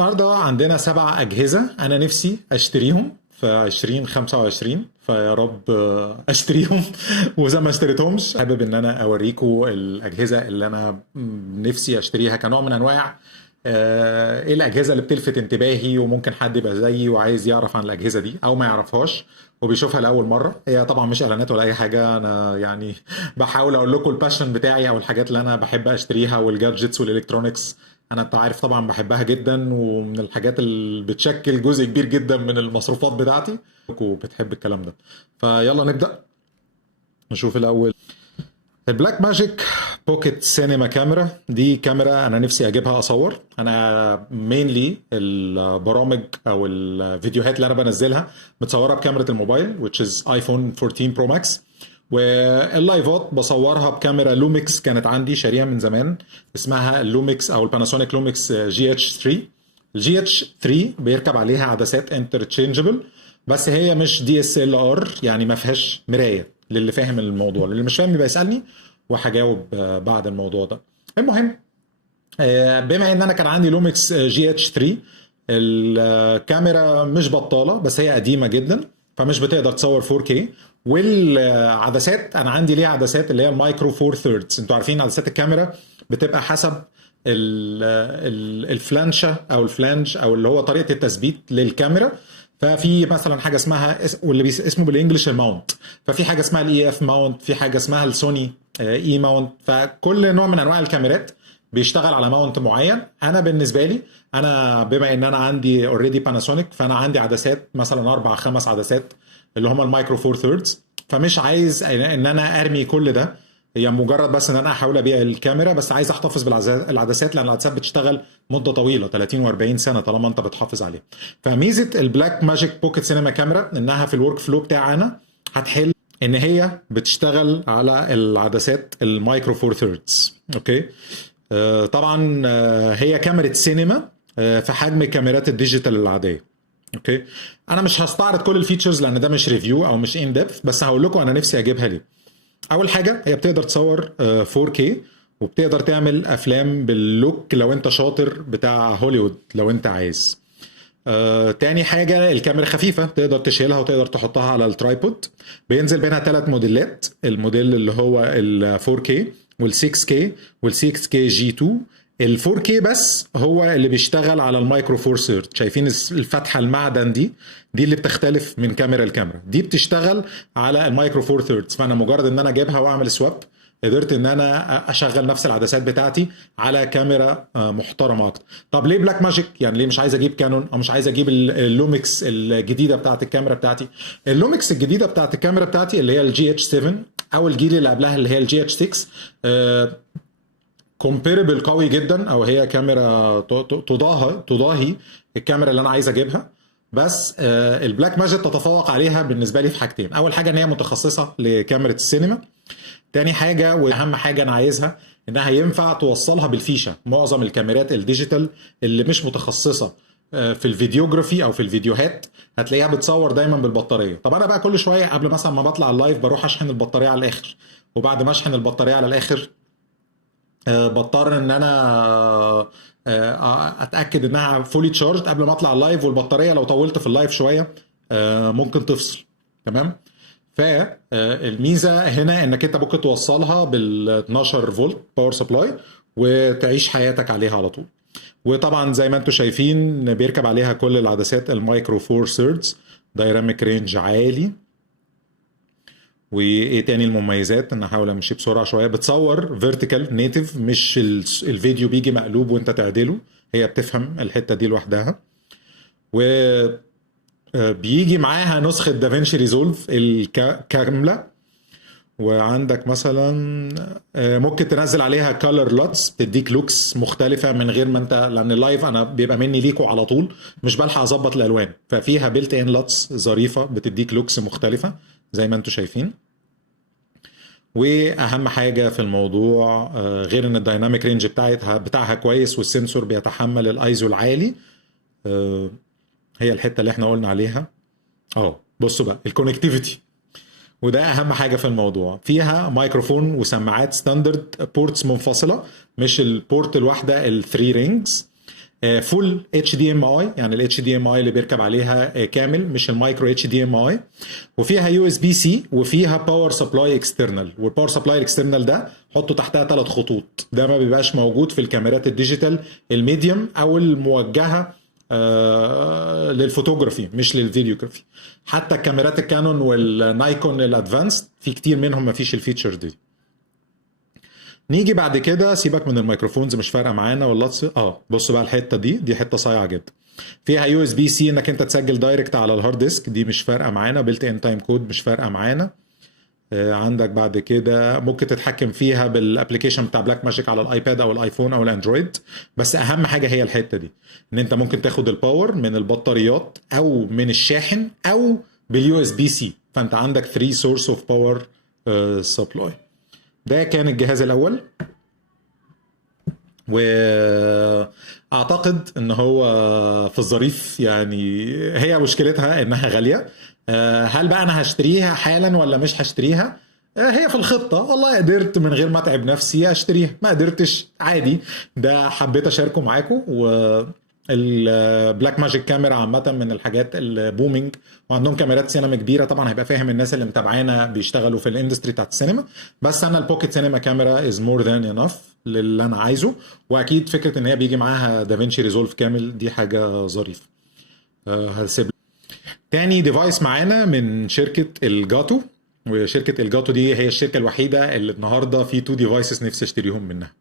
النهارده عندنا 7 أجهزة أنا نفسي أشتريهم في 2025، فيا رب أشتريهم. وإذا ما اشتريتهمش حابب إن أنا أوريكم الأجهزة اللي أنا نفسي أشتريها كنوع من أنواع إيه الأجهزة اللي بتلفت انتباهي، وممكن حد يبقى زيي وعايز يعرف عن الأجهزة دي أو ما يعرفهاش وبيشوفها لأول مرة. هي طبعا مش إعلانات ولا أي حاجة، أنا يعني بحاول أقول لكم الباشن بتاعي أو الحاجات اللي أنا بحب أشتريها والجادجتس والإلكترونيكس. انت عارف طبعا بحبها جدا، ومن الحاجات اللي بتشكل جزء كبير جدا من المصروفات بتاعتي، وبتحب الكلام ده. فيلا نبدأ نشوف الاول البلاك ماجيك بوكيت سينما كاميرا. دي كاميرا انا نفسي اجيبها اصور. انا مينلي البرامج او الفيديوهات اللي انا بنزلها متصوره بكاميرا الموبايل which is ايفون 14 برو ماكس، واللايفات بصورها بكاميرا لوميكس كانت عندي شاريها من زمان، اسمها اللوميكس او الباناسونيك لوميكس جي اتش 3. الجي اتش 3 بيركب عليها عدسات انترتشينجبل، بس هي مش دي اس ال ار، يعني ما فيهاش مرايه. للي فاهم الموضوع، للي مش فاهم يبقى يسالني وهجاوب بعد الموضوع ده. المهم، بما ان انا كان عندي لوميكس جي اتش 3، الكاميرا مش بطاله بس هي قديمه جدا فمش بتقدر تصور 4K. والعدسات انا عندي ليها عدسات اللي هي المايكرو 4 ثيردز. انتوا عارفين عدسات الكاميرا بتبقى حسب الفلانشة او الفلانج او اللي هو طريقه التثبيت للكاميرا. ففي مثلا حاجه اسمها واللي اسمه بالانجلش الماونت، ففي حاجه اسمها الاي اف ماونت، في حاجه اسمها السوني اي ماونت. فكل نوع من انواع الكاميرات بيشتغل على ماونت معين. انا بالنسبه لي، انا بما ان انا عندي اوريدي باناسونيك، فانا عندي عدسات مثلا 4 5 عدسات اللي هم المايكرو 4 ثيردز، فمش عايز ان انا ارمي كل ده. هي مجرد بس ان انا احاول ابيع الكاميرا، بس عايز احتفظ بالعدسات لان العدسات بتشتغل مده طويله 30 و40 سنه طالما انت بتحافظ عليها. فميزه البلاك ماجيك بوكيت سينما كاميرا انها في الورك فلو بتاعنا هتحل ان هي بتشتغل على العدسات المايكرو 4 ثيردز. اوكي. طبعا هي كاميرا سينما في حجم كاميرات الديجيتال العاديه. اوكي. انا مش هستعرض كل الفيتشرز لان ده مش ريفيو او مش ان ديبث، بس هقول لكم انا نفسي اجيبها ليه. اول حاجه هي بتقدر تصور 4K، وبتقدر تعمل افلام باللوك لو انت شاطر بتاع هوليوود لو انت عايز. تاني حاجة الكاميرا خفيفة، تقدر تشيلها وتقدر تحطها على الترايبود. بينزل بينها 3 موديلات، الموديل اللي هو ال 4K وال 6K وال 6K G2. ال 4K بس هو اللي بيشتغل على المايكرو فور ثيرد. شايفين الفتحة المعدن دي اللي بتختلف من كاميرا لكاميرا، دي بتشتغل على المايكرو فور ثيردز. فانا مجرد ان انا اجيبها واعمل سواب قدرت ان انا اشغل نفس العدسات بتاعتي على كاميرا محترمه اكتر. طب ليه بلاك ماجيك؟ يعني ليه مش عايز اجيب كانون او مش عايز اجيب اللوميكس الجديده بتاعت الكاميرا بتاعتي؟ اللوميكس الجديده بتاعت الكاميرا بتاعتي اللي هي الجي اتش 7 او الجيل اللي قبلها اللي هي الجي اتش 6، كومبيربل قوي جدا، او هي كاميرا تضاهي الكاميرا اللي انا عايز اجيبها. بس البلاك ماجيك تتفوق عليها بالنسبه لي في حاجتين. اول حاجه ان هي متخصصه لكاميرا السينما. تاني حاجه واهم حاجه انا عايزها انها ينفع توصلها بالفيشه. معظم الكاميرات الديجيتال اللي مش متخصصه في الفيديوجرافي او في الفيديوهات هتلاقيها بتصور دايما بالبطاريه. طب انا بقى كل شويه قبل مثلا ما بطلع اللايف بروح اشحن البطاريه على الاخر، وبعد ما اشحن البطاريه على الاخر بضطر ان انا اتاكد انها فولي تشارجد قبل ما اطلع اللايف، والبطاريه لو طولت في اللايف شويه ممكن تفصل. تمام. فالميزه هنا انك انت ممكن توصلها بال 12 فولت باور سبلاي وتعيش حياتك عليها على طول. وطبعا زي ما انتم شايفين بيركب عليها كل العدسات المايكرو 4 ثيردز، دايناميك رينج عالي. وايه تاني المميزات؟ ان احاول امشي بسرعه شويه. بتصور فيرتيكال نيتيف، مش الفيديو بيجي مقلوب وانت تعدله، هي بتفهم الحته دي لوحدها. و بيجي معاها نسخه دافنشي ريزولف الكامله. وعندك مثلا ممكن تنزل عليها كولر لوتس تديك لوكس مختلفه من غير ما انت، لان اللايف انا بيبقى مني ليكو على طول مش بلحق اظبط الالوان، ففيها بيلت ان لوتس ظريفه بتديك لوكس مختلفه زي ما انتم شايفين. واهم حاجه في الموضوع غير ان الدايناميك رينج بتاعها كويس والسنسور بيتحمل الايزو العالي، هي الحته اللي احنا قلنا عليها. بصوا بقى الكونكتيفيتي، وده اهم حاجه في الموضوع. فيها مايكروفون وسماعات ستاندرد بورتس منفصله، مش البورت الواحده الثري رينجز. فول اتش دي ام اي، يعني الاتش دي ام اي اللي بيركب عليها كامل مش المايكرو اتش دي ام اي، وفيها يو اس بي سي، وفيها باور سبلاي اكسترنال. والباور سبلاي الاكسترنال ده حطوا تحتها 3 خطوط، ده ما بيبقاش موجود في الكاميرات الديجيتال الميديوم او الموجهه للفوتوغرافي مش للفيديوغرافي. حتى الكاميرات الكانون والنايكون الادفانسد في كتير منهم ما فيش الفيتشر دي. نيجي بعد كده، سيبك من الميكروفونز مش فارقه معانا ولا بصوا بقى الحته دي حته صايعه جدا. فيها يو اس بي سي انك انت تسجل دايركت على الهارد ديسك، دي مش فارقه معانا. بيلت ان تايم كود مش فارقه معانا. عندك بعد كده ممكن تتحكم فيها بالابلكيشن بتاع بلاك ماجيك على الايباد او الايفون او الاندرويد. بس اهم حاجه هي الحته دي، ان انت ممكن تاخد الباور من البطاريات او من الشاحن او باليو اس بي سي. فانت عندك 3 سورس اوف باور سبلاي. ده كان الجهاز الاول، واعتقد ان هو في الظريف. يعني هي مشكلتها انها غاليه. هل بقى انا هشتريها حالا ولا مش هشتريها؟ هي في الخطه، والله قدرت من غير ما اتعب نفسي اشتريها، ما قدرتش عادي. ده حبيت اشاركه معاكم. البلاك ماجيك كاميرا عامه من الحاجات البومينج، وعندهم كاميرات سينما كبيره. طبعا هيبقى فاهم الناس اللي متابعانا بيشتغلوا في الاندستري بتاعت السينما، بس انا البوكيت سينما كاميرا از مور ذان انف للي انا عايزه. واكيد فكره ان هي بيجي معاها دافينشي ريزولف كامل دي حاجه ظريفه. هسيب تاني ديفايس معانا من شركه الجاتو. وشركه الجاتو دي هي الشركه الوحيده اللي النهارده في 2 ديفايسز نفسي اشتريهم منها.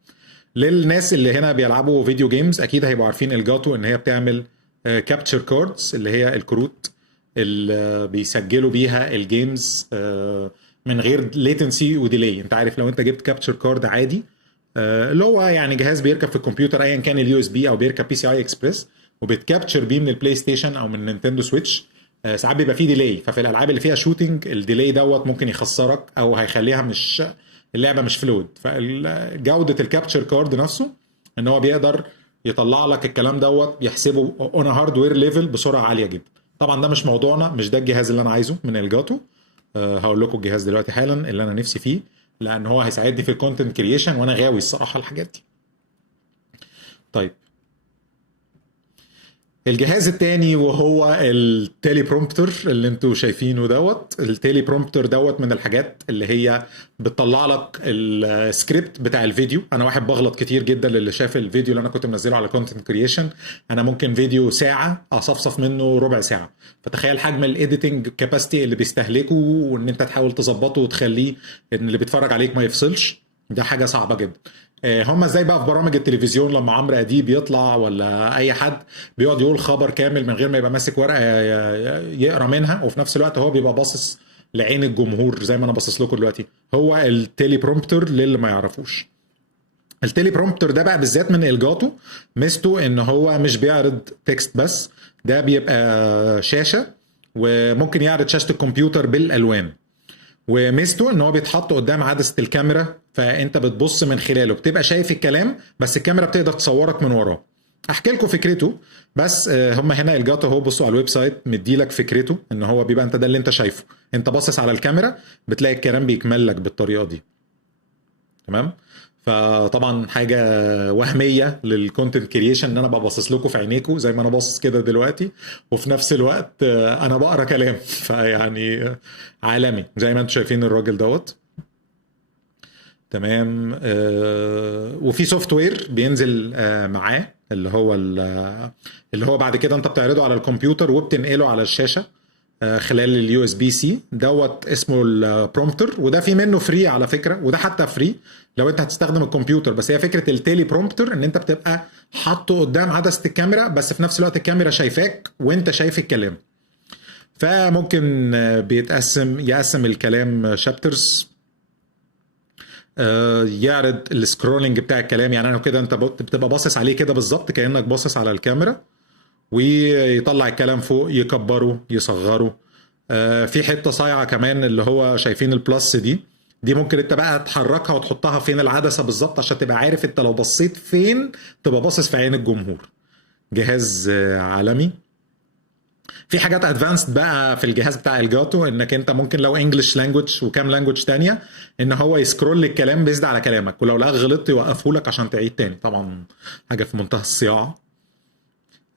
للناس اللي هنا بيلعبوا فيديو جيمز اكيد هيبقوا عارفين الجاتو ان هي بتعمل كابتشر كاردز، اللي هي الكروت اللي بيسجلوا بيها الجيمز من غير ليتنسي وديلي. انت عارف لو انت جبت كابتشر كارد عادي اللي هو يعني جهاز بيركب في الكمبيوتر ايا كان اليو اس بي او بيركب بي سي اي اكسبريس، وبتكابتشر بيه من البلاي ستيشن او من نينتندو سويتش، ساعات بيبقى فيه ديلي. ففي الالعاب اللي فيها شوتينج الديلي دوت ممكن يخسرك او هيخليها مش اللعبه مش فلويد. فجوده الكابتشر كارد نفسه ان هو بيقدر يطلع لك الكلام دوت، بيحسبه اون هاردوير ليفل بسرعه عاليه جدا. طبعا ده مش موضوعنا، مش ده الجهاز اللي انا عايزه من الجاتو. هقول لكم الجهاز دلوقتي حالا اللي انا نفسي فيه، لان هو هيساعدني في الكونتنت كرييشن وانا غاوي الصراحه الحاجات دي. طيب الجهاز التاني وهو التيلي برومبتر اللي انتوا شايفينه دوت. التيلي برومبتر دوت من الحاجات اللي هي بتطلع لك السكريبت بتاع الفيديو. انا واحد بغلط كتير جدا، للي شاف الفيديو اللي انا كنت منزله على كونتنت كرييشن، انا ممكن فيديو ساعه اصفصف منه ربع ساعه. فتخيل حجم الايديتنج كاباسيتي اللي بيستهلكه، وان انت تحاول تظبطه وتخليه ان اللي بيتفرج عليك ما يفصلش. ده حاجه صعبه جدا. هم ازاي بقى في برامج التلفزيون لما عمرو اديب يطلع ولا اي حد بيقعد يقول خبر كامل من غير ما يبقى ماسك ورقه يقرا منها، وفي نفس الوقت هو بيبقى باصص لعين الجمهور زي ما انا باصص لكم دلوقتي. هو التيلي برومبتر للي ما يعرفوش. التيلي برومبتر ده بقى بالذات من الجاتو، ميزته ان هو مش بيعرض تكست بس، ده بيبقى شاشه، وممكن يعرض شاشه الكمبيوتر بالالوان. وميزته ان هو بيتحط قدام عدسه الكاميرا، فانت بتبص من خلاله بتبقى شايف الكلام، بس الكاميرا بتقدر تصورك من وراه. احكي لكم فكرته بس. هم هنا الجاتو اهو، بصوا على الويب سايت مديلك فكرته ان هو بيبقى انت ده اللي انت شايفه، انت باصص على الكاميرا بتلاقي الكلام بيكمل لك بالطريقه دي. تمام. فطبعا حاجه وهميه للكونتنت كرييشن ان انا ببقى باصص لكم في عينيكم زي ما انا باصص كده دلوقتي، وفي نفس الوقت انا بقرا كلام. فيعني عالمي زي ما انتم شايفين الراجل دوت. تمام. وفي سوفت وير بينزل معاه اللي هو بعد كده انت بتعرضه على الكمبيوتر وبتنقله على الشاشه خلال اليو اس بي سي دوت، اسمه البرومبتر. وده في منه فري على فكره، وده حتى فري لو انت هتستخدم الكمبيوتر. بس هي فكره التيلي برومبتر ان انت بتبقى حاطه قدام عدسه الكاميرا، بس في نفس الوقت الكاميرا شايفاك وانت شايف الكلام. فممكن يقسم الكلام شابترز، يعرض السكرولنج بتاع الكلام. يعني انا كده انت بتبقى باصص عليه كده بالظبط كانك باصص على الكاميرا، ويطلع الكلام فوق، يكبره يصغره. في حته صايعه كمان اللي هو شايفين البلس دي ممكن انت بقى تحركها وتحطها فين العدسه بالظبط، عشان تبقى عارف انت لو بصيت فين تبقى باصص في عين الجمهور. جهاز عالمي. في حاجات ادفانسد بقى في الجهاز بتاع الجاتو، انك انت ممكن لو انجلش لانجوج وكام لانجوج تانية ان هو يسكرول الكلام بيزد على كلامك، ولو لقى غلطت يوقفه لك عشان تعيد تاني. طبعا حاجه في منتهى الصياعه.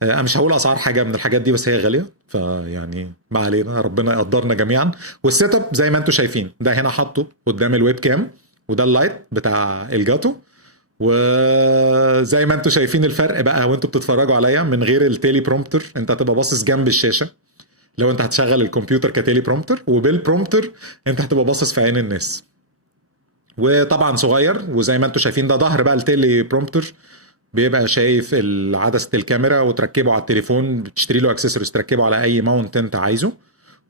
انا مش هقول اسعار حاجه من الحاجات دي، بس هي غاليه، فيعني ما علينا، ربنا يقدرنا جميعا. والسيت اب زي ما انتم شايفين، ده هنا حاطه قدام الويب كام، وده اللايت بتاع الجاتو. وزي ما انتم شايفين الفرق بقى وانتم بتتفرجوا عليا من غير التيلي برومبتر، انت هتبقى باصص جنب الشاشه لو انت هتشغل الكمبيوتر كتيلي برومبتر، وبالبرومبتر انت هتبقى باصص في عين الناس. وطبعا صغير، وزي ما انتم شايفين ده ظهر بقى التيلي برومبتر، بيبقى شايف عدسة الكاميرا وتركبه على التليفون، بتشتري له اكسسوارز تركبه على اي ماونت انت عايزه،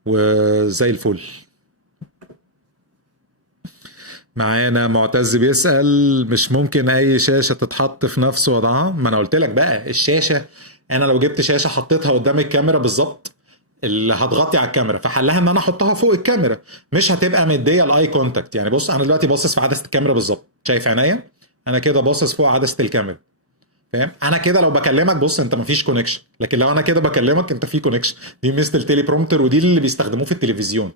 وزي الفل. معانا معتز بيسأل مش ممكن اي شاشة تتحط في نفس وضعها؟ ما انا قلت لك بقى الشاشة، انا لو جبت شاشة حطيتها قدام الكاميرا بالظبط اللي هتغطي على الكاميرا، فحلها ان انا احطها فوق الكاميرا، مش هتبقى مديه الاي كونتاكت. يعني بص انا دلوقتي باصص في عدسه الكاميرا بالظبط، شايف عينيا انا كده باصص فوق عدسه الكاميرا، فاهم؟ انا كده لو بكلمك بص انت مفيش كونكشن، لكن لو انا كده بكلمك انت في كونكشن. دي ميزه التيلي برومتر، ودي اللي بيستخدموه في التلفزيون.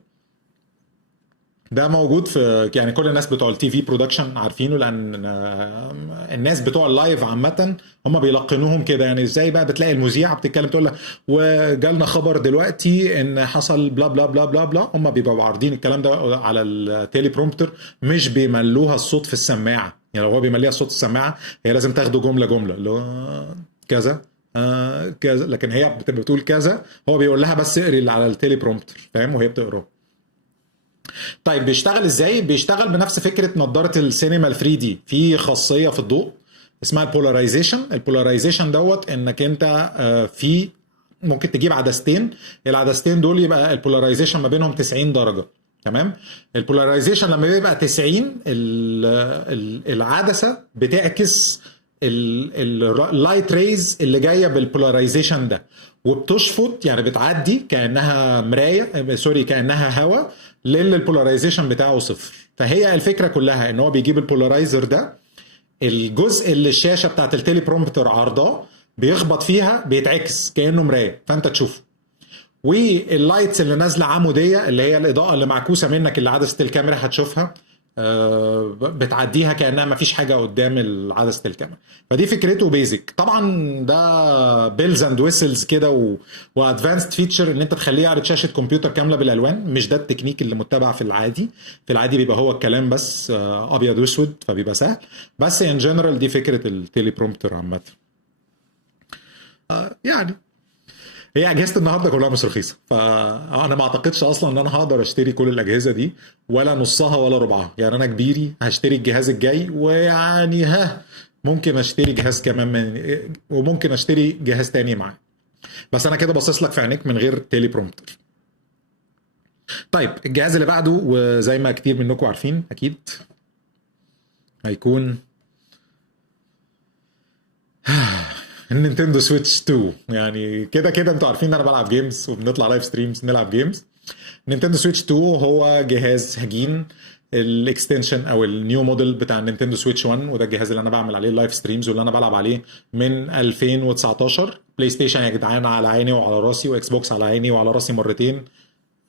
ده موجود في يعني كل الناس بتوع التي في برودكشن عارفينه، لان الناس بتوع اللايف عامه هم بيلقنوهم كده. يعني ازاي بقى بتلاقي المذيعه بتتكلم تقول لك وجالنا خبر دلوقتي ان حصل بلا بلا بلا بلا بلا، هم بيبقوا عارضين الكلام ده على التيلي برومبتر، مش بيملوها الصوت في السماعه. يعني لو هو بيمليها الصوت السماعه هي لازم تاخده جمله جمله، اللي هو كذا كذا، لكن هي بتبقى بتقول كذا، هو بيقول لها بس اقري اللي على التيلي برومبتر، فاهم؟ وهي بتقراه. طيب بيشتغل ازاي؟ بيشتغل بنفس فكره نظاره السينما ال 3 دي، في خاصيه في الضوء اسمها البولاريزيشن. البولاريزيشن دوت انك انت في ممكن تجيب عدستين، العدستين دول يبقى البولاريزيشن ما بينهم 90 درجه، تمام؟ البولاريزيشن لما بيبقى 90 العدسه بتعكس اللايت ريز اللي جايه بالبولاريزيشن ده، وبتشفط يعني بتعدي كانها مرايه، سوري كانها هواء للي البولاريزيشن بتاعه صفر. فهي الفكره كلها ان هو بيجيب البولارايزر ده، الجزء اللي الشاشه بتاعت التيلي برومبتر عرضاه بيخبط فيها بيتعكس كانه مرايه فانت تشوفه. واللايتس اللي نازله عموديه اللي هي الاضاءه اللي معكوسه منك اللي عدسه الكاميرا هتشوفها، بتعديها كانها ما فيش حاجه قدام عدسه الكاميرا. فدي فكرته بيزك. طبعا ده بيلز اند ويسلز كده وادفانسد فيتشر ان انت تخليه على شاشه كمبيوتر كامله بالالوان، مش ده التكنيك اللي متبع في العادي. في العادي بيبقى هو الكلام بس ابيض واسود فبيبقى سهل، بس ان جنرال دي فكره التيلي برومبتر عامه. يعني هي اجهزه النهارده كلها مش رخيصه، فانا ما اعتقدش اصلا ان انا هقدر اشتري كل الاجهزه دي ولا نصها ولا ربعها. يعني انا كبيري هشتري الجهاز الجاي، ويعني ممكن اشتري جهاز كمان وممكن اشتري جهاز تاني معاه، بس انا كده باصص لك في عينيك من غير تيلي برومبتر. طيب الجهاز اللي بعده، وزي ما كتير منكم عارفين اكيد، هيكون النينتندو سويتش 2. يعني كده كده انتوا عارفين ان انا بلعب جيمز وبنطلع لايف ستريمز نلعب جيمز. نينتندو سويتش 2 هو جهاز هجين، الاكستنشن او النيو موديل بتاع النينتندو سويتش 1، وده الجهاز اللي انا بعمل عليه اللايف ستريمز واللي انا بلعب عليه من 2019. بلاي ستيشن يا جدعان على عيني وعلى راسي، واكس بوكس على عيني وعلى راسي مرتين،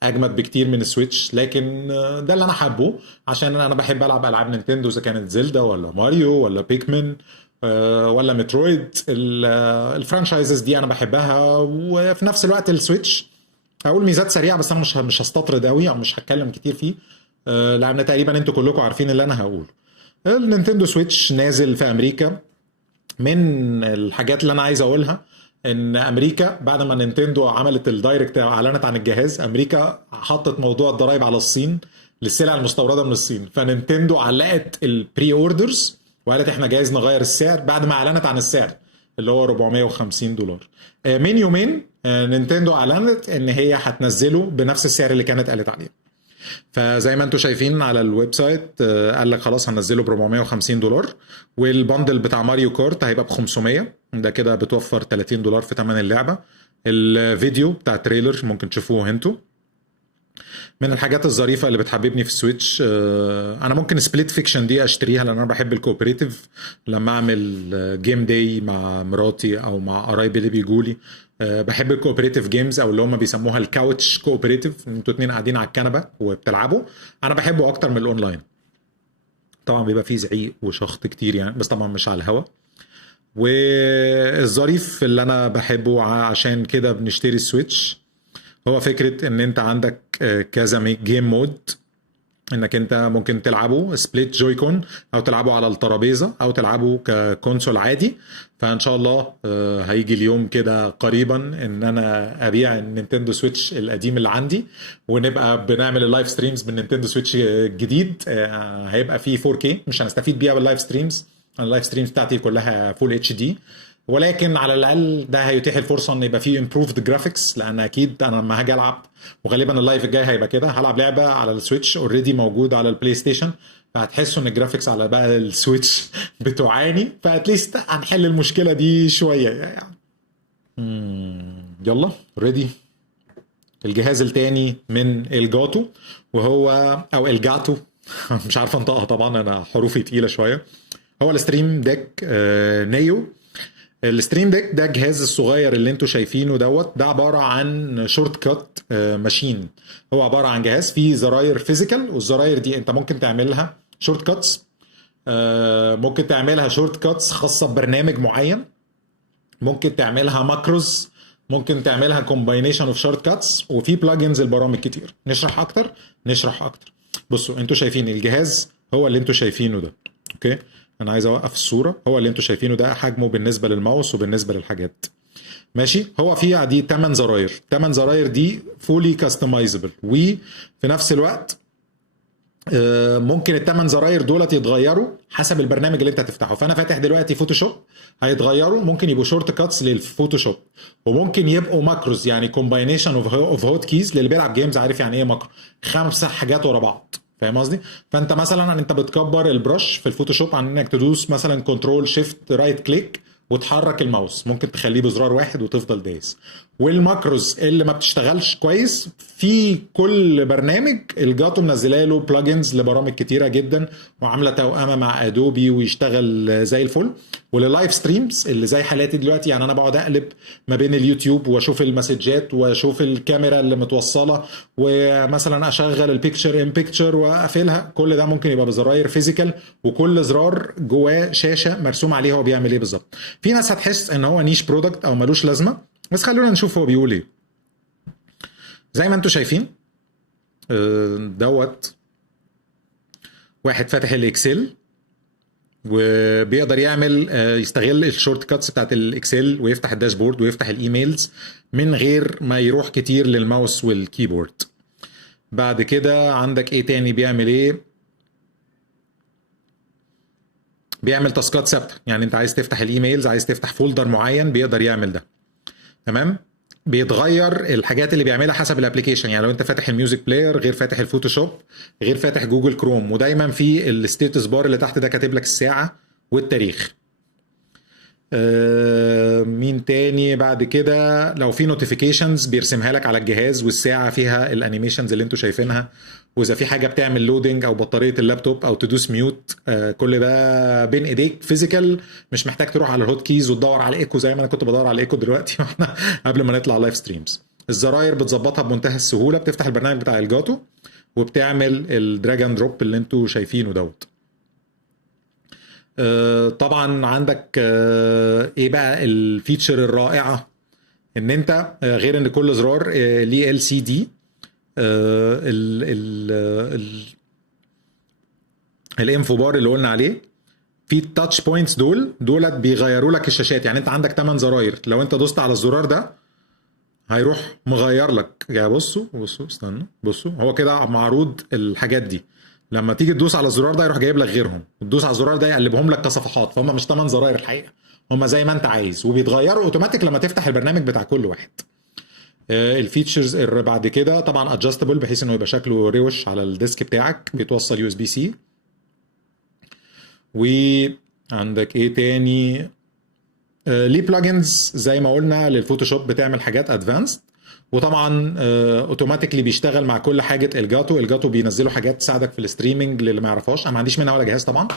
اجمد بكتير من السويتش. لكن ده اللي انا حابه عشان انا بحب العب العاب نينتندو، اذا كانت زيلدا ولا ماريو ولا بيكمن ولا مترويد. الفرانشايزز دي انا بحبها. وفي نفس الوقت السويتش هقول ميزات سريعه، بس انا مش هستطرد قوي او مش هتكلم كتير فيه، لان تقريبا انتوا كلكم عارفين اللي انا هقوله. النينتندو سويتش نازل في امريكا. من الحاجات اللي انا عايز اقولها ان امريكا بعد ما نينتندو عملت الدايركت اعلنت عن الجهاز، امريكا حطت موضوع الضرايب على الصين للسلع المستورده من الصين. فنينتندو علقت البري اوردرز وقالت احنا جايز نغير السعر بعد ما اعلنت عن السعر اللي هو $450. من يومين نينتندو اعلنت ان هي هتنزله بنفس السعر اللي كانت قالت عليه. فزي ما انتم شايفين على الويب سايت قال لك خلاص هننزله $450، والبندل بتاع ماريو كارت هيبقى ب 500، ده كده بتوفر $30 في ثمن اللعبه. الفيديو بتاع تريلر ممكن تشوفوه انتوا. من الحاجات الظريفه اللي بتحببني في السويتش انا ممكن سبليت فيكشن دي اشتريها لان انا بحب الكوبريتيف. لما اعمل جيم داي مع مراتي او مع قرايبي اللي بيجولي بحب الكوبريتيف جيمز، او اللي هم بيسموها الكاوتش كوبريتيف، انتوا اتنين قاعدين على الكنبه وبتلعبوا. انا بحبه اكتر من الاونلاين، طبعا بيبقى فيه زعيق وشخط كتير يعني، بس طبعا مش على الهوا. والظريف اللي انا بحبه عشان كده بنشتري السويتش هو فكرة ان انت عندك كذا جيم مود، انك انت ممكن تلعبه سبليت جويكون او تلعبه على الترابيزه او تلعبه ككونسول عادي. فان شاء الله هيجي اليوم كده قريبا ان انا ابيع النينتندو سويتش القديم اللي عندي، ونبقى بنعمل اللايف ستريمز بالنينتندو سويتش الجديد. هيبقى فيه 4K، مش هنستفيد بيها باللايف ستريمز، اللايف ستريمز بتاعتي كلها فول اتش دي، ولكن على الاقل ده هيتيح الفرصه ان يبقى فيه امبروفد جرافيكس. لان اكيد انا لما هاجي العب، وغالبا اللايف الجاي هيبقى كده، هلعب لعبه على السويتش اوريدي موجود على البلاي ستيشن، فهتحسوا ان الجرافيكس على بقى السويتش بتعاني، فاتليست هنحل المشكله دي شويه يعني. يلا ريدي. الجهاز التاني من الجاتو، وهو او الجاتو مش عارف انطقها طبعا، انا حروفي تقيله شويه. هو الستريم ديك نيو. الستريم ديك ده الجهاز الصغير اللي انتوا شايفينه دوت، ده عباره عن شورت كات ماشين. هو عباره عن جهاز فيه زراير فيزيكال، والزراير دي انت ممكن تعملها شورت كاتس، ممكن تعملها شورت كاتس خاصه ببرنامج معين، ممكن تعملها ماكروز، ممكن تعملها كومباينيشن اوف شورت كاتس، وفي بلجنز البرامج كتير. نشرح اكتر. بصوا انتوا شايفين الجهاز هو اللي انتوا شايفينه ده، اوكي؟ انا عايز اوقف الصوره. هو اللي انتوا شايفينه ده حجمه بالنسبه للماوس وبالنسبه للحاجات، ماشي؟ هو فيه دي 8 زراير. 8 زراير دي فولي كاستمايزبل، وفي نفس الوقت ممكن الثمان زراير دولت يتغيروا حسب البرنامج اللي انت هتفتحه. فانا فاتح دلوقتي فوتوشوب، هيتغيروا، ممكن يبقوا شورت كاتس للفوتوشوب، وممكن يبقوا ماكروز، يعني كومباينيشن اوف هوت كيز. للي بيلعب جيمز عارف يعني ايه ماكرو، 5 حاجات ورا بعض، فاهم قصدي؟ فانت مثلا انت بتكبر البرش في الفوتوشوب عن انك تدوس مثلا كنترول شيفت رايت كليك وتحرك الماوس، ممكن تخليه بزرار واحد وتفضل دايس. والماكروز اللي ما بتشتغلش كويس، في كل برنامج الجاتو منزله له بلجنز لبرامج كتيره جدا، وعامله توأمه مع ادوبي ويشتغل زي الفل. ولللايف ستريمز اللي زي حالاتي دلوقتي، يعني انا بقعد اقلب ما بين اليوتيوب واشوف المسجات واشوف الكاميرا اللي متوصله، ومثلا اشغل البيكتشر ان بيكتشر واقفلها. كل ده ممكن يبقى بزراير فيزيكال، وكل زرار جواه شاشه مرسوم عليها هو بيعمل ايه بالظبط. في ناس هتحس ان هو نيش برودكت او ملوش لازمه، بس خلونا نشوف هو بيقول ايه. زي ما انتم شايفين دوت واحد فاتح الاكسل، وبيقدر يعمل يستغل الشورت كاتس بتاعت الاكسل، ويفتح الداشبورد ويفتح الايميلز من غير ما يروح كتير للماوس والكيبورد. بعد كده عندك ايه تاني بيعمل ايه؟ بيعمل تاسكات ثابته، يعني انت عايز تفتح الايميلز، عايز تفتح فولدر معين، بيقدر يعمل ده، تمام؟ بيتغير الحاجات اللي بيعملها حسب الابليكيشن، يعني لو انت فاتح الميوزك بلاير غير فاتح الفوتوشوب غير فاتح جوجل كروم. ودايما في الستيتس بار اللي تحت ده كاتب لك الساعه والتاريخ. مين تاني بعد كده؟ لو في نوتيفيكيشنز بيرسمها لك على الجهاز، والساعه فيها الانيميشنز اللي انتوا شايفينها. واذا في حاجه بتعمل لودنج او بطاريه اللابتوب او تدوس ميوت، كل ده بين ايديك فيزيكال، مش محتاج تروح على الهوت كيز وتدور على ايكو زي ما انا كنت بدور على ايكو دلوقتي واحنا قبل ما نطلع لايف ستريمز. الزراير بتظبطها بمنتهى السهوله، بتفتح البرنامج بتاع الجاتو وبتعمل الدراج اند دروب اللي انتوا شايفينه دوت. طبعا عندك ايه بقى الفيتشر الرائعه؟ ان انت غير ان كل زرار ليه ال سي دي، الانفو بار اللي قلنا عليه، في التاتش بوينتس دولت بيغيروا لك الشاشات. يعني انت عندك 8 زراير، لو انت دوست على الزرار ده هيروح مغير لك. يعني بصوا استنى، بصوا هو كده معروض الحاجات دي. لما تيجي تدوس على الزرار ده يروح جايب لك غيرهم، تدوس على الزرار ده يقلبهم لك كصفحات. فهم مش 8 زراير الحقيقه، هم زي ما انت عايز، وبيتغيروا اوتوماتيك لما تفتح البرنامج بتاع كل واحد. الفيتشرز بعد كده طبعا ادجستبل، بحيث انه يبقى شكله روش على الديسك بتاعك، بيتوصل يو اس بي سي. وعندك ايه تاني؟ ليه بلجنز زي ما قلنا للفوتوشوب بتعمل حاجات ادفانسد. وطبعا اوتوماتيكلي بيشتغل مع كل حاجه الجاتو بينزلوا حاجات تساعدك في الستريمنج للي ما يعرفهاش. انا ما عنديش منها ولا جهاز طبعا.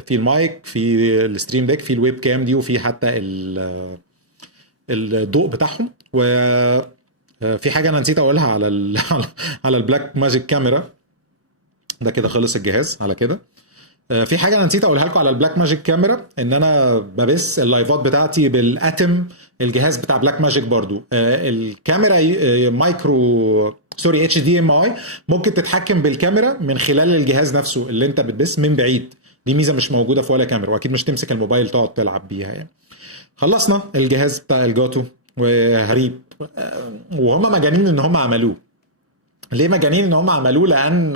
في المايك، في الستريم ديك، في الويب كام دي، وفي حتى الضوء بتاعهم. وفي حاجه انا نسيت اقولها على على البلاك ماجيك كاميرا. ده كده خلص الجهاز على كده. في حاجه انا نسيت اقولها لكم على البلاك ماجيك كاميرا، ان انا ببث اللايفات بتاعتي بالاتم، الجهاز بتاع بلاك ماجيك برضو. الكاميرا مايكرو سوري اتش دي ام اي، ممكن تتحكم بالكاميرا من خلال الجهاز نفسه اللي انت بتبث من بعيد. دي ميزه مش موجوده في ولا كاميرا، واكيد مش تمسك الموبايل تقعد تلعب بيها يعني. خلصنا الجهاز بتاع الجاتو وهريب. وهم مجانين ان هم عملوه. ليه مجانين ان هم عملوه؟ لان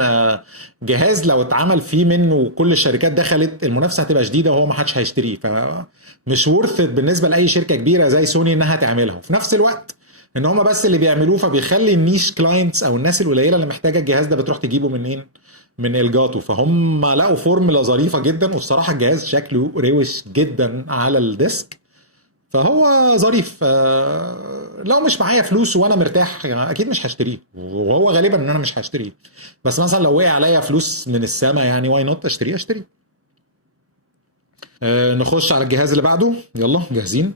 جهاز لو اتعمل فيه منه كل الشركات دخلت، المنافسه هتبقى شديده وهو ما حدش هيشتريه، فمش ورث بالنسبه لاي شركه كبيره زي سوني انها تعملها. وفي نفس الوقت ان هم بس اللي بيعملوه، فبيخلي النيش كلاينتس او الناس القليله اللي محتاجه الجهاز ده بتروح تجيبه منين؟ من الجاتو. فهم لقوا فورمولا ظريفه جدا، والصراحه الجهاز شكله روش جدا على الديسك، فهو ظريف. لو مش معايا فلوس وانا مرتاح يعني اكيد مش هشتريه، وهو غالبا ان انا مش هشتريه. بس مثلا لو وقع عليا فلوس من السما يعني واي نوت اشتريه. نخش على الجهاز اللي بعده، يلا جاهزين.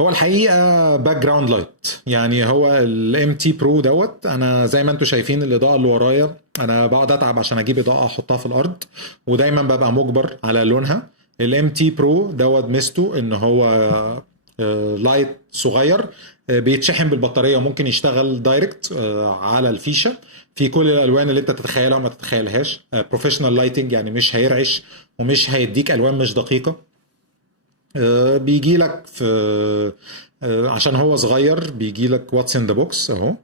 هو الحقيقه باك جراوند لايت، يعني هو الام تي برو دوت. انا زي ما انتم شايفين الاضاءه اللي ورايا، انا بقعد اتعب عشان اجيب اضاءه احطها في الارض، ودايما ببقى مجبر على لونها. الام تي برو دوت ميزته ان هو لايت صغير، بيتشحن بالبطاريه وممكن يشتغل دايركت على الفيشه في كل الالوان اللي انت تتخيلها وما تتخيلهاش. بروفيشنال لايتنج، يعني مش هيرعش ومش هيديك الوان مش دقيقه. بيجي لك في عشان هو صغير بيجي لك واتس ان ذا بوكس اهو.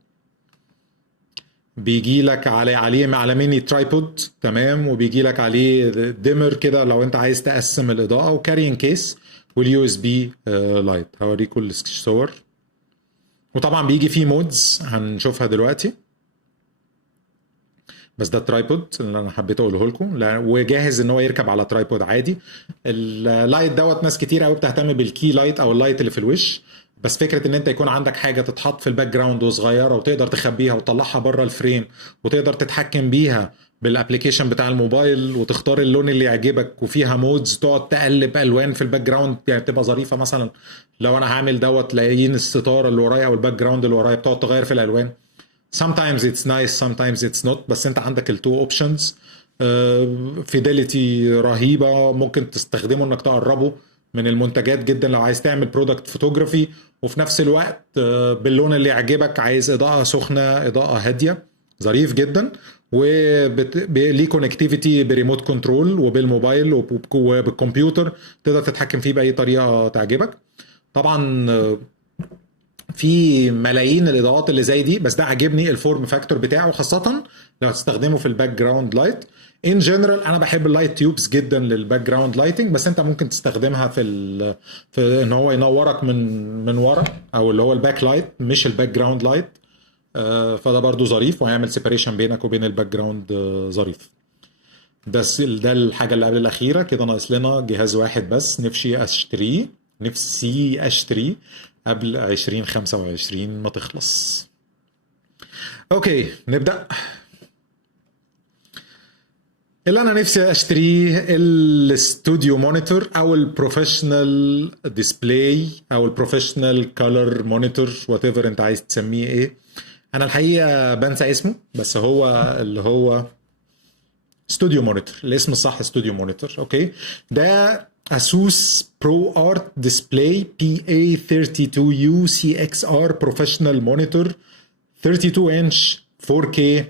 بيجي لك عليه ميني ترايبود، تمام، وبيجي لك عليه ديمر كده لو انت عايز تقسم الاضاءه، وكارين كيس، واليو اس بي لايت. هوريكم الصور. وطبعا بيجي فيه مودز هنشوفها دلوقتي، بس ده الترايبود اللي انا حبيت اقوله لكم، وجاهز ان هو يركب على ترايبود عادي. اللايت دوت ناس كتير قوي بتهتم بالكي لايت او اللايت اللي في الوش، بس فكره ان انت يكون عندك حاجه تتحط في الباك جراوند وصغيره وتقدر تخبيها وتطلعها بره الفريم، وتقدر تتحكم بيها بالابلكيشن بتاع الموبايل، وتختار اللون اللي يعجبك، وفيها مودز تقعد تقلب الوان في الباك جراوند، يعني بتبقى ظريفه. مثلا لو انا هعمل دوت تلاقين الستاره اللي ورايا او الباك جراوند اللي ورايا بتقعد تغير في الالوان. sometimes it's nice sometimes it's not، بس انت عندك التو اوبشنز. فيداليتي رهيبه، ممكن تستخدمه انك تقربه من المنتجات جدا لو عايز تعمل برودكت فوتوغرافي، وفي نفس الوقت باللون اللي يعجبك. عايز اضاءه سخنه، اضاءه هاديه، ظريف جدا. وليه كونكتيفيتي بريموت كنترول وبالموبايل وبالكمبيوتر، تقدر تتحكم فيه باي طريقه تعجبك. طبعا في ملايين الاضاءات اللي زي دي، بس ده عجبني الفورم فاكتور بتاعه، خاصه لو هتستخدمه في الباك جراوند لايت. ان جنرال انا بحب اللايت تيوبس جدا للباك جراوند لايتنج، بس انت ممكن تستخدمها في ان هو ينورك من ورا، او اللي هو الباك لايت مش الباك جراوند لايت. فده برضو ظريف، وهيعمل سيبريشن بينك وبين الباك جراوند ظريف. بس ده الحاجه اللي قبل الاخيره كده، ناقص لنا جهاز واحد بس نفسي اشتريه قبل 2025 ما تخلص. اوكي نبدأ. اللي انا نفسي اشتريه الاستوديو مونيتور، او البروفيشنال ديسبلاي، او البروفيشنال كولر مونيتور، وات ايفر انت عايز تسميه ايه. انا الحقيقه بنسى اسمه، بس هو اللي هو استوديو مونيتور، الاسم الصح استوديو مونيتور. اوكي، ده اسوس برو ارت ديسبلاي PA32U CXR بروفيشنال مونيتور 32 انش 4K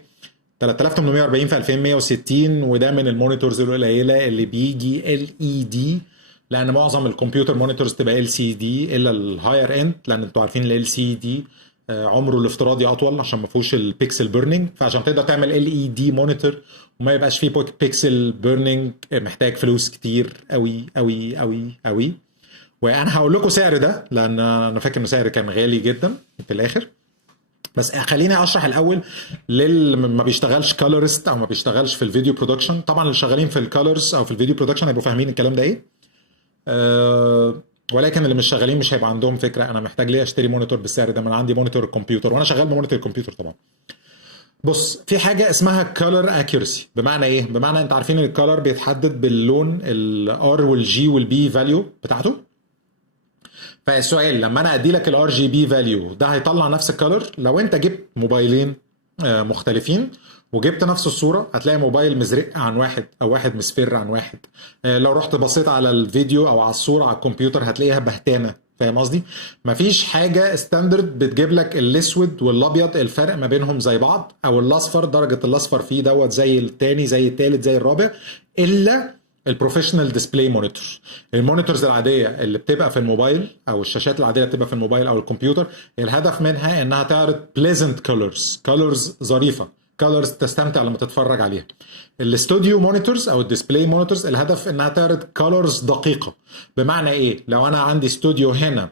3840 في 2160. وده من المونيتورز القليله اللي بيجي LED، لان معظم الكمبيوتر مونيتورز تبقى LCD الا الهاير اند، لان انتوا عارفين ال LCD عمره الافتراضي اطول عشان ما فيهوش البيكسل بيرنينج. فعشان تقدر تعمل LED مونيتور وما يبقاش فيه بيكسل بيرنينج محتاج فلوس كتير قوي قوي قوي قوي. وانا هقول لكم سعر ده، لان انا فاكر انه سعر كان غالي جدا في الاخر. بس خليني اشرح الاول ما بيشتغلش كولورست او ما بيشتغلش في الفيديو برودكشن. طبعا اللي شغالين في الكولرز او في الفيديو برودكشن هيبقوا فاهمين الكلام ده ايه، ولكن اللي مش شغالين مش هيبقى عندهم فكره انا محتاج ليه اشتري مونيتور بالسعر ده. من عندي مونيتور كمبيوتر، وانا شغال بمونيتور كمبيوتر طبعا. بص، في حاجه اسمها كولر اكيورسي. بمعنى ايه؟ بمعنى انت عارفين الكولر بيتحدد باللون الار والجي والبي فاليو بتاعته. فالسؤال، لما انا ادي لك الار جي بي فاليو ده هيطلع نفس الكولر. لو انت جبت موبايلين مختلفين وجبت نفس الصورة، هتلاقي موبايل مزرق عن واحد او واحد مصفر عن واحد. لو رحت بصيت على الفيديو او على الصورة على الكمبيوتر هتلاقيها بهتانة. فاهم قصدي؟ مفيش حاجة ستاندرد بتجيب لك الاسود والابيض الفرق ما بينهم زي بعض، او الاصفر درجة الاصفر فيه دوت زي التاني زي التالت زي الرابع، الا البروفيشنال ديسبلاي مونيتور. المونيتورز العاديه اللي بتبقى في الموبايل او الشاشات العاديه اللي بتبقى في الموبايل او الكمبيوتر، الهدف منها انها تعرض بليزنت كولرز ظريفه، كولرز تستمتع لما تتفرج عليها. الاستوديو مونيتورز او الديسبلاي مونيتورز الهدف انها تعرض كولرز دقيقه. بمعنى ايه؟ لو انا عندي استوديو هنا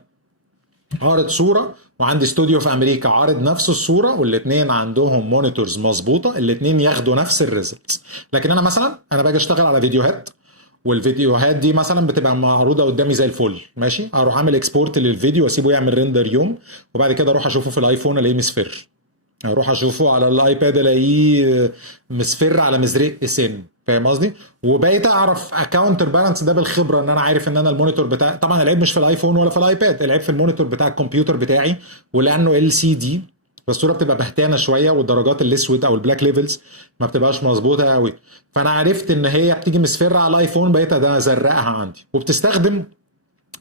عارض صوره وعندي استوديو في امريكا عارض نفس الصوره والاثنين عندهم مونيتورز مظبوطه، الاثنين ياخدوا نفس الريزلتس. لكن انا مثلا باجي اشتغل على فيديوهات، والفيديوهات دي مثلا بتبقى معروضه قدامي زي الفل، ماشي، اروح اعمل اكسبورت للفيديو واسيبه يعمل ريندر يوم، وبعد كده اروح اشوفه في الايفون الاقيه مصفر، اروح اشوفه على الايباد الاقيه مصفر على مزرق سن. فاهم قصدي؟ وبقيت اعرف اكاونتر بالانس ده بالخبره، ان انا عارف ان انا المونيتور بتاع، طبعا العيب مش في الايفون ولا في الايباد، العيب في المونيتور بتاع الكمبيوتر بتاعي، ولانه ال سي دي فالصوره بتبقى بهتانه شويه، والدرجات الاسود او البلاك ليفلز ما بتبقاش مظبوطه قوي. فانا عرفت ان هي بتيجي مصفره على الايفون، بقيت ازرقها عندي. وبتستخدم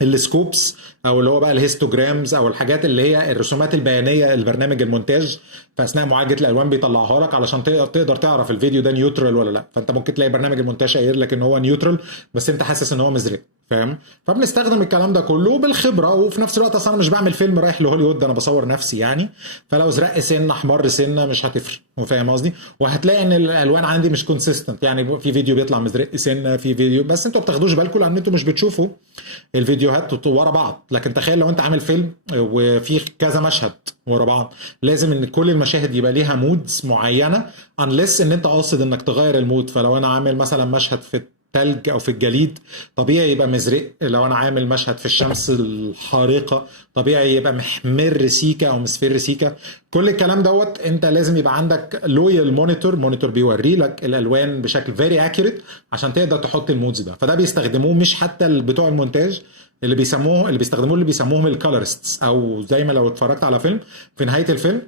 السكوبس او اللي هو بقى الهيستوجرامز او الحاجات اللي هي الرسومات البيانيه، البرنامج المونتاج في اثناء معالجه الالوان بيطلعها لك علشان تقدر تعرف الفيديو ده نيوترال ولا لا. فانت ممكن تلاقي برنامج المونتاج قايل لك ان هو نيوترال بس انت حاسس ان هو مزرق. فاهم؟ فبنستخدم الكلام ده كله بالخبره، وفي نفس الوقت اصلا انا مش بعمل فيلم رايح لهوليوود، انا بصور نفسي يعني، فلو زرق سنه احمر سنه مش هتفرق. فاهم قصدي؟ وهتلاقي ان الالوان عندي مش كونسيستنت، يعني في فيديو بيطلع مزرق سنه، في فيديو، بس انتوا بتاخدوش بالكم لان انتوا مش بتشوفوا الفيديوهات ورا بعض. لكن تخيل لو انت عامل فيلم وفي كذا مشهد ورا بعض، لازم ان كل المشاهد يبقى ليها مودز معينه، unless ان انت قاصد انك تغير المود. فلو انا عامل مثلا مشهد في التلج او في الجليد طبيعي يبقى مزرق، لو انا عامل مشهد في الشمس الحارقه طبيعي يبقى محمر سيكا او مصفر سيكا. كل الكلام دوت انت لازم يبقى عندك لويال مونيتور بيوري لك الالوان بشكل فيري اكيوريت عشان تقدر تحط المودز ده. فده بيستخدموه مش حتى بتوع المونتاج، اللي بيستخدموه اللي بيسموهم الكالورستس، او زي ما لو اتفرجت على فيلم في نهايه الفيلم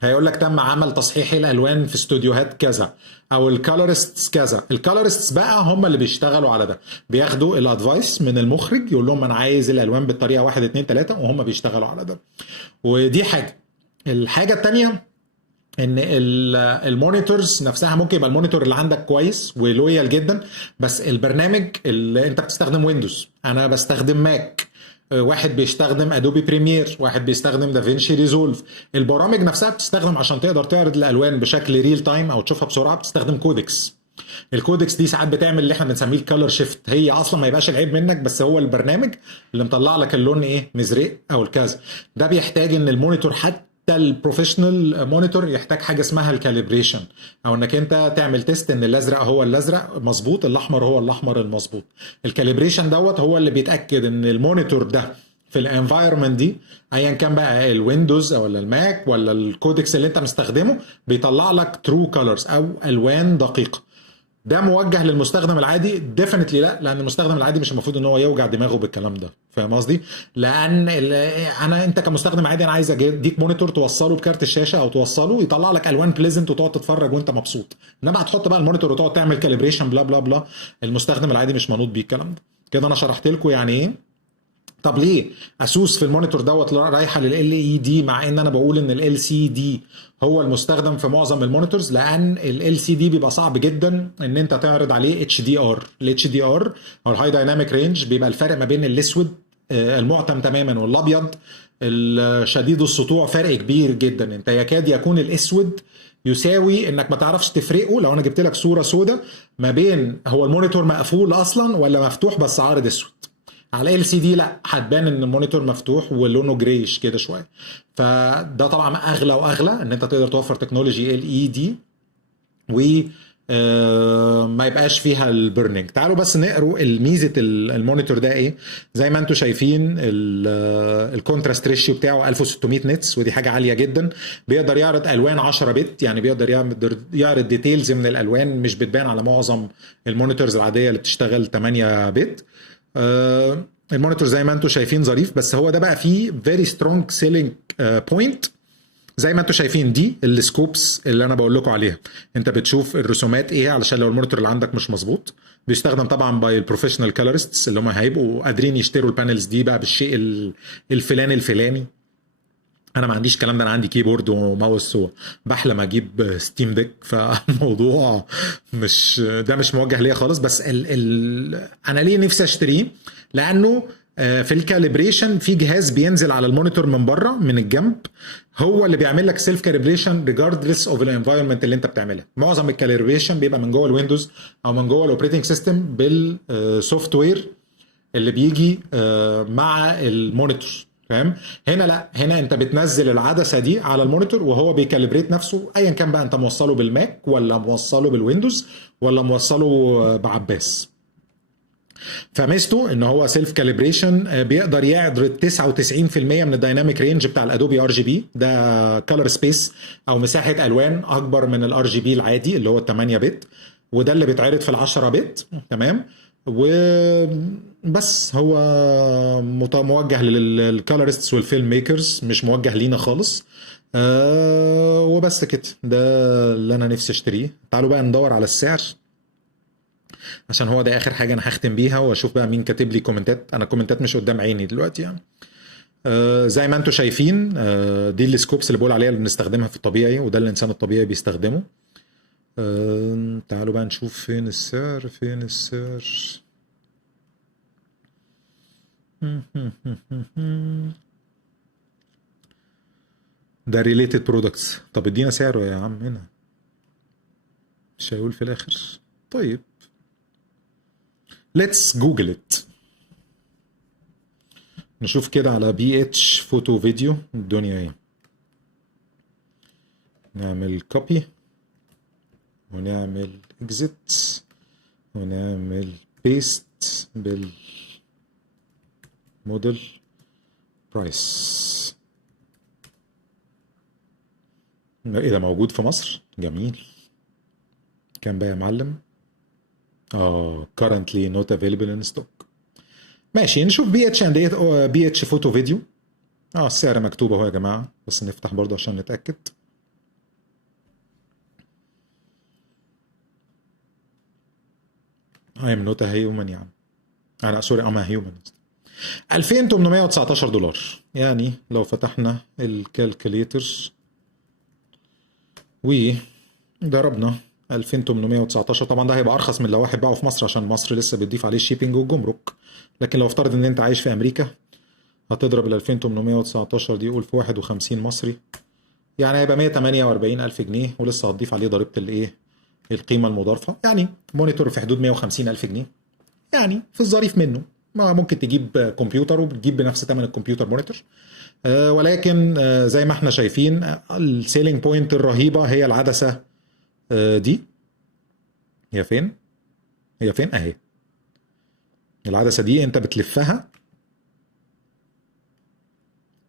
هيقول لك تم عمل تصحيح الالوان في استوديوهات كذا، او الكالورستس كذا. الكالورستس بقى هم اللي بيشتغلوا على ده، بياخدوا الادفايس من المخرج يقول لهم انا عايز الالوان بالطريقه 1 2 3، وهم بيشتغلوا على ده. ودي حاجه. الحاجه الثانيه ان المونيتورز نفسها ممكن يبقى المونيتور اللي عندك كويس ولويال جدا، بس البرنامج اللي انت بتستخدم ويندوز، انا بستخدم ماك، واحد بيستخدم ادوبي بريمير، واحد بيستخدم دافينشي ريزولف. البرامج نفسها بتستخدم عشان تقدر تعرض الالوان بشكل ريل تايم او تشوفها بسرعه، بتستخدم كودكس. الكودكس دي ساعات بتعمل اللي احنا بنسميه الكالر شيفت، هي اصلا ما يبقاش العيب منك، بس هو البرنامج اللي مطلع لك اللون ايه مزرق او الكذا. ده بيحتاج ان المونيتور حتى البروفيشنال مونيتور يحتاج حاجه اسمها الكاليبريشن، او انك انت تعمل تيست ان الازرق هو الازرق مظبوط، الاحمر هو الاحمر المظبوط. الكاليبريشن دوت هو اللي بيتاكد ان المونيتور ده في الانفايرمنت دي، ايا كان بقى الويندوز او الماك ولا الكودكس اللي انت مستخدمه، بيطلع لك ترو كولرز او الوان دقيقه. ده موجه للمستخدم العادي؟ ديفينتلي لا، لان المستخدم العادي مش المفروض ان هو يوجع دماغه بالكلام ده. فاهم قصدي؟ لان انت كمستخدم عادي انا عايز اديك مونيتور توصله بكارت الشاشه او توصله يطلع لك الوان بليزنت وتقعد تتفرج وانت مبسوط، انما هتحط بقى المونيتور وتقعد تعمل كاليبريشن بلا بلا بلا، المستخدم العادي مش منوط بيه الكلام ده. كده انا شرحت لكم يعني ايه. طب ليه اسوس في المونيتور دوت رايحه لل اي دي، مع ان انا بقول ان ال سي دي هو المستخدم في معظم المونيتورز؟ لان ال سي دي بيبقى صعب جدا ان انت تعرض عليه اتش دي ار. الاتش دي ار او الهاي دايناميك رينج بيبقى الفرق ما بين الاسود المعتم تماما والابيض الشديد السطوع فرق كبير جدا. انت يكاد يكون الاسود يساوي انك ما تعرفش تفرقه لو انا جبت لك صوره سوداء ما بين هو المونيتور مقفول اصلا ولا مفتوح بس عارض اسود. على ال سي دي لا، هتبان ان المونيتور مفتوح ولونه جريش كده شويه. فده طبعا اغلى واغلى ان انت تقدر توفر تكنولوجي ال اي دي و ما يبقاش فيها البرنينج. تعالوا بس نقروا الميزه المونيتور ده ايه. زي ما انتم شايفين الكونتراست ريشيو بتاعه 1600 نتس، ودي حاجه عاليه جدا. بيقدر يعرض الوان 10 بت، يعني بيقدر يعرض ديتيلز من الالوان مش بتبان على معظم المونيتورز العاديه اللي بتشتغل 8 بت. المونيتور زي ما انتم شايفين ظريف، بس هو ده بقى فيه very strong selling point، زي ما انتم شايفين دي السكوبس اللي انا بقول لكم عليها. انت بتشوف الرسومات ايه علشان لو المونيتور اللي عندك مش مظبوط. بيستخدم طبعا باي البروفيشنال كالوريستس اللي هم هيبقوا قادرين يشتروا البانلز دي بقى بالشيء الفلاني. انا ما عنديش الكلام ده، انا عندي كيبورد وماوس وبحلم اجيب ستيم ديك، فالموضوع مش موجه ليا خالص. بس انا ليه نفسي اشتريه؟ لانه في الكاليبريشن في جهاز بينزل على المونيتور من بره من الجنب، هو اللي بيعمل لك سيلف كاليبريشن ريجاردلس اوف الانفايرمنت اللي انت بتعملها. معظم الكاليبريشن بيبقى من جوه الويندوز او من جوه الاوبريتنج سيستم بالسوفت وير اللي بيجي مع المونيتور، فاهم؟ هنا لا، هنا انت بتنزل العدسه دي على المونيتور وهو بيكاليبريت نفسه، ايا كان بقى انت موصله بالماك ولا موصله بالويندوز ولا موصله بعباس. فميزته ان هو سيلف كاليبريشن، بيقدر يعرض 99% من الدايناميك رينج بتاع الادوبي ار جي بي. ده كولر سبيس او مساحه الوان اكبر من الار جي بي العادي اللي هو 8 بت، وده اللي بيتعرض في ال10 بت، تمام؟ وبس هو موجه للكالوريستس والفيلم ميكرز، مش موجه لينا خالص. وبس كده، ده اللي انا نفسي اشتريه. تعالوا بقى ندور على السعر عشان هو ده اخر حاجه انا هختم بيها، واشوف بقى مين كاتب لي كومنتات. انا كومنتات مش قدام عيني دلوقتي يعني. زي ما انتم شايفين، دي السكوبس اللي بقول عليها اللي بنستخدمها في الطبيعي، وده اللي الانسان الطبيعي بيستخدمه. تعالوا بقى نشوف فين السعر. ده ريليتد برودكتس. طب ادينا سعره يا عم هنا، مش هيقول في الاخر. طيب ليتس جوجل ات، نشوف كده على بي اتش فوتو فيديو الدنيا ايه. نعمل كوبي ونعمل اكزيت ونعمل بيست بالموديل برايس. ايه ده موجود في مصر؟ جميل. كام بقى يا معلم؟ currently not available in stock. ماشي، نشوف بي اتش اند بي اتش فوتو فيديو. السعر مكتوب اهو يا جماعه، بس نفتح برضه عشان نتاكد. I am not a human يعني. انا سوري، I'm a human. $2819. يعني لو فتحنا الكالكوليتر وضربنا 2819، طبعا ده هيبقى ارخص من لو واحد باعه في مصر عشان مصر لسه بتضيف عليه الشيبنج والجمرك. لكن لو افترض ان انت عايش في امريكا، هتضرب ال 2819 دي قول في 51 مصري، يعني هيبقى 148 الف جنيه، ولسه هتضيف عليه ضريبه الايه، القيمه المضافه. يعني مونيتور في حدود 150 الف جنيه، يعني في الظريف منه. ما ممكن تجيب كمبيوتر وبتجيب بنفس ثمن الكمبيوتر مونيتور. ولكن زي ما احنا شايفين، السيلينج بوينت الرهيبه هي العدسه دي. هي فين اهي. العدسه دي انت بتلفها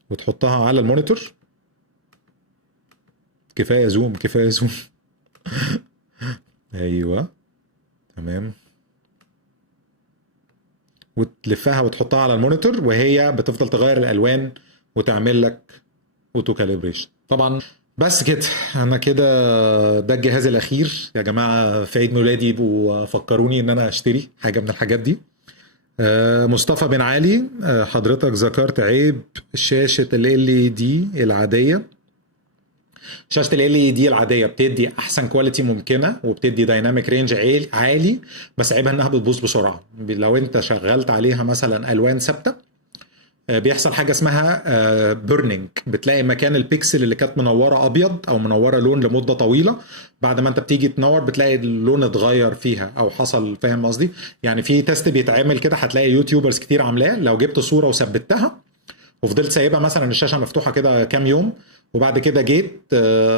وتحطها على المونيتور. كفايه زوم ايوه تمام. وتلفها وتحطها على المونيتور، وهي بتفضل تغير الالوان وتعمل لك اوتو كاليبريشن طبعا. بس كده، انا كده ده الجهاز الاخير يا جماعه. في عيد ميلادي يبقوا فكروني ان انا اشتري حاجه من الحاجات دي. مصطفى بن علي، حضرتك ذكرت عيب شاشه ال دي العاديه. شاشه ال دي العاديه بتدي احسن كواليتي ممكنه، وبتدي دايناميك رينج عالي، بس عيبها انها بتبوظ بسرعه. لو انت شغلت عليها مثلا الوان ثابته، بيحصل حاجه اسمها بيرنينج. بتلاقي مكان البيكسل اللي كانت منوره ابيض او منوره لون لمده طويله، بعد ما انت بتيجي تنور بتلاقي اللون اتغير فيها او حصل، فاهم قصدي؟ يعني في تيست بيتعمل كده، هتلاقي يوتيوبرز كتير عاملاه. لو جبت صوره وثبتها وفضلت سايبها مثلا الشاشه مفتوحه كده كام يوم، وبعد كده جيت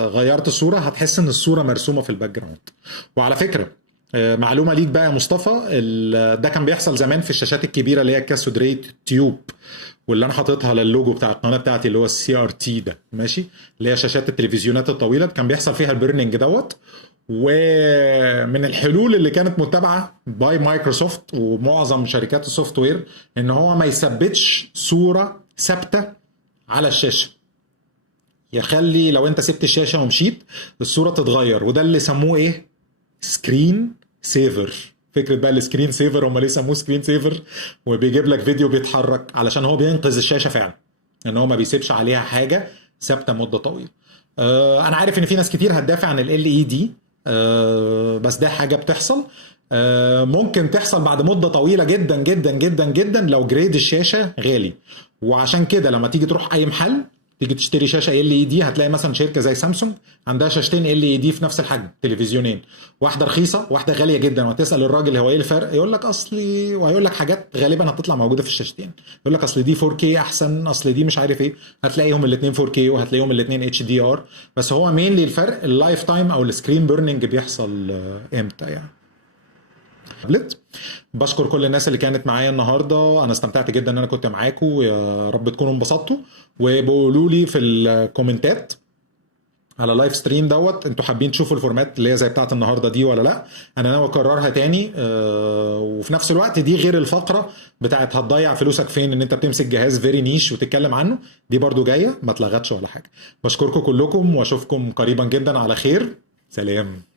غيرت الصوره، هتحس ان الصوره مرسومه في الباك جراوند. وعلى فكره، معلومه ليك بقى يا مصطفى، ده كان بيحصل زمان في الشاشات الكبيره اللي هي كاسود ري تيوب، واللي انا حاططها للوجو بتاع القناه بتاعتي اللي هو السي ار تي ده، ماشي، اللي هي شاشات التلفزيونات الطويله، كان بيحصل فيها البيرنينج دوت. ومن الحلول اللي كانت متبعه باي مايكروسوفت ومعظم شركات السوفت وير ان هو ما يثبتش صوره ثابته على الشاشه. يخلي لو انت سبت الشاشه ومشيت الصوره تتغير، وده اللي سموه ايه؟ سكرين سيفر. فكره بقى السكرين سيفر، هم ليه سموه سكرين سيفر؟ وبيجيب لك فيديو بيتحرك علشان هو بينقذ الشاشه فعلا، ان هو ما بيسيبش عليها حاجه ثابته مده طويله. انا عارف ان في ناس كتير هتدافع عن ال اي دي، بس ده حاجه بتحصل. ممكن تحصل بعد مده طويله جدا جدا جدا جدا لو جريد الشاشه غالي. وعشان كده لما تيجي تروح اي محل تيجي تشتري شاشه ال اي دي، هتلاقي مثلا شركه زي سامسونج عندها شاشتين ال اي دي في نفس الحجم، تلفزيونين، واحده رخيصه واحده غاليه جدا. وتسال الراجل هو ايه الفرق، يقول لك اصلي، وهيقول لك حاجات غالبا هتطلع موجوده في الشاشتين. يقول لك اصل دي 4K احسن، اصل دي مش عارف ايه. هتلاقيهم الاثنين 4K وهتلاقيهم الاثنين اتش دي ار، بس هو مين الفرق؟ اللايف تايم او السكرين بيرنينج بيحصل امتى يعني. بشكر كل الناس اللي كانت معايا النهارده، انا استمتعت جدا ان انا كنت معاكم، ويا رب تكونوا انبسطتوا. وبقولوا لي في الكومنتات على لايف ستريم دوت انتوا حابين تشوفوا الفورمات اللي هي زي بتاعه النهارده دي ولا لا. انا ناوي اكررها تاني، وفي نفس الوقت دي غير الفقره بتاعت هتضيع فلوسك فين، ان انت بتمسك جهاز فيري نيش وتتكلم عنه، دي برضو جايه ما اتلغتش ولا حاجه. بشكركم كلكم واشوفكم قريبا جدا على خير. سلام.